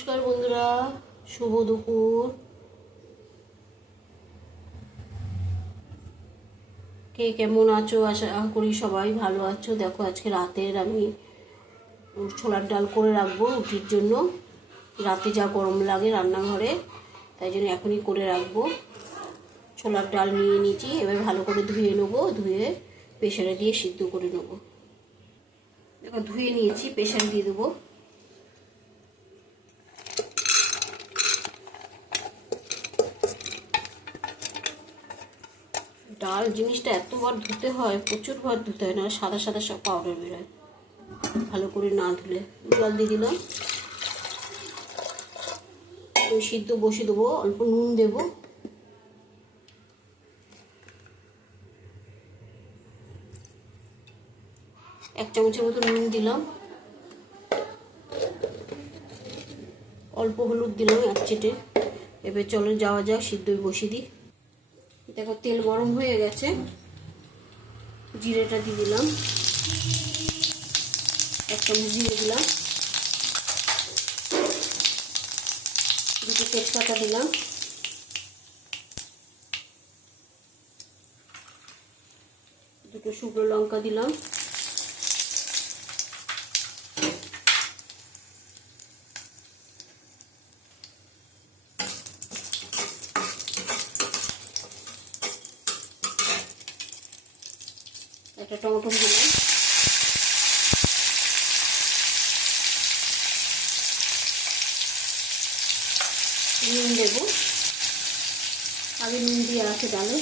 নমস্কার বন্ধুরা, শুভ দুপুর। কে কেমন আছো? আশা করি সবাই ভালো আছো। দেখো, আজকে রাতের আমি ছোলার ডাল করে রাখব রুটির জন্য। রাতে যা গরম লাগে রান্নাঘরে, তাই জন্য এখনই করে রাখব। ছোলার ডাল নিয়ে নিয়েছি, এবার ভালো করে ধুয়ে নেব, ধুয়ে প্রেশারে দিয়ে সিদ্ধ করে নেব। দেখো, ধুয়ে নিয়েছি প্রেশারে দিয়ে দেবো। ডাল জিনিসটা এতবার ধুতে হয়, প্রচুর বার ধুতে হয় না সাদা সাদা সব পাউডার বেরোয়। ভালো করে না ধুলে। জল দিয়ে দিলাম। সিদ্ধ বসিয়ে দেবো, অল্প নুন দেবো। এক চামচের মতো নুন দিলাম। অল্প হলুদ দিলাম এক চেটে। এবার চলো যাওয়া যাক সিদ্ধ বসিয়ে দিই। দেখো, তেল গরম হয়ে গেছে। জিরেটা দিয়ে দিলাম। এক চামচ জিরে দিলাম। দুটো তেজপাতা দিলাম। দুটো শুকনো লঙ্কা দিলাম। একটা টমেটো দিলাম। নুন দেব। আগে নুন দিয়ে আছে ডালে।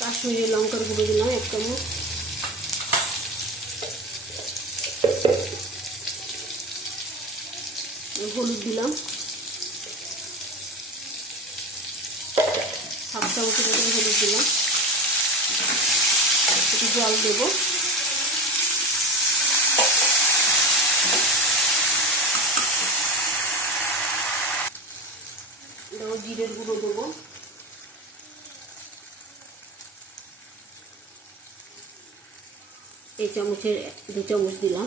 কাশ্মীরি লঙ্কার গুঁড়ো দিলাম এক চামচ। হলুদ দিলাম হাফ চামচের মতন হলুদ দিলাম। একটু জল দেবো। দেবো জিরের গুঁড়ো দেবো। এই চামচের দু চামচ দিলাম।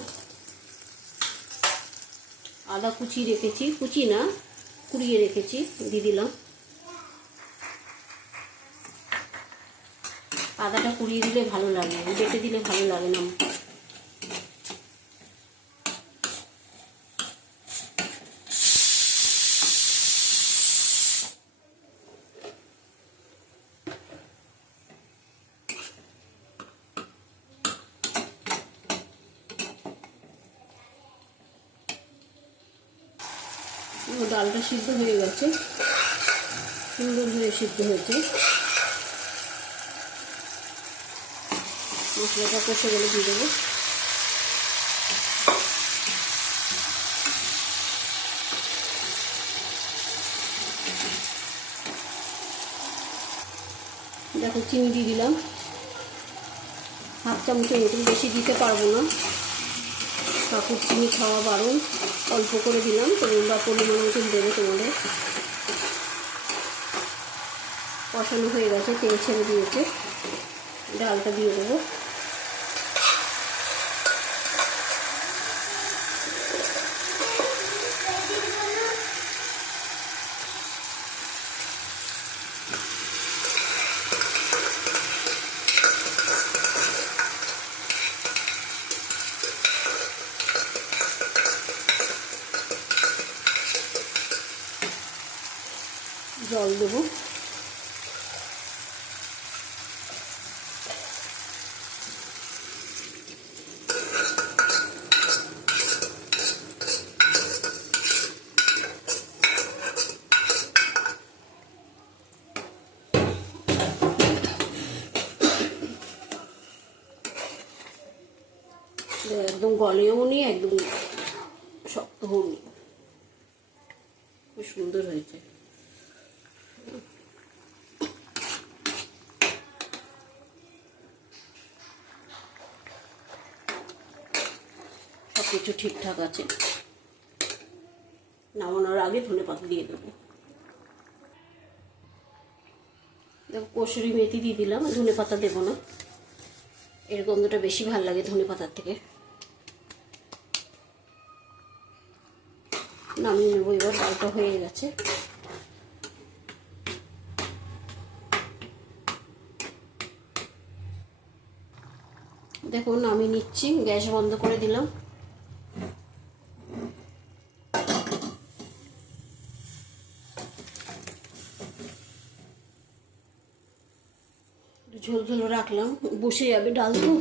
আদা কুচি রেখেছি। কুচি না, কুড়িয়ে রেখেছি, দিয়ে দিলাম। আদাটা কুড়িয়ে দিলে ভালো লাগে, বেটে দিলে ভালো লাগে না। ডালটা সিদ্ধ হয়ে গেছে। সুন্দরভাবে সিদ্ধ হয়েছে। মশলাটা কষে গেলে দিয়ে দেবো। দেখো, চিনি দিয়ে দিলাম। হাফ চামচের মতন বেশি দিতে পারব না। কাকুর চিনি খাওয়া বারণ। অল্প করে দিলাম তোমরা পরিমাণ মতন দেবে তোমাদের। কষানো হয়ে গেছে, তেল ছেড়ে দিয়েছে। ডালটা দিয়ে দেবো। জল দেবো। একদম গলেও নি একদম শক্ত হনি খুব সুন্দর হয়েছে। কিছু ঠিকঠাক আছে। নামানোর আগে ধনে পাতা দিয়ে দেবো। দেখো, কসুরি মেথি দিয়ে দিলাম ধনে পাতা দেবো না। এর গন্ধটা বেশি ভালো লাগে ধনে পাতার থেকে। নামিয়ে নেব এবার ডালটা হয়ে গেছে। দেখুন আমি নিচ্ছি, গ্যাস বন্ধ করে দিলাম। ঝোল ঝোল রাখলাম, বসে যাবে ডাল তো।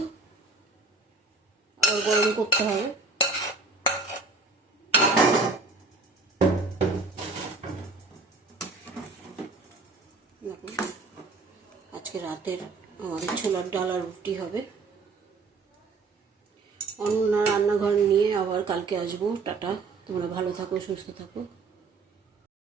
আবার গরম করতে হবে। আজকে রাতের আমাদের ছোলার ডাল আর রুটি হবে। অন্য রান্নাঘর নিয়ে আবার কালকে আসব। টাটা, তোমরা ভালো থাকো, সুস্থ থাকো।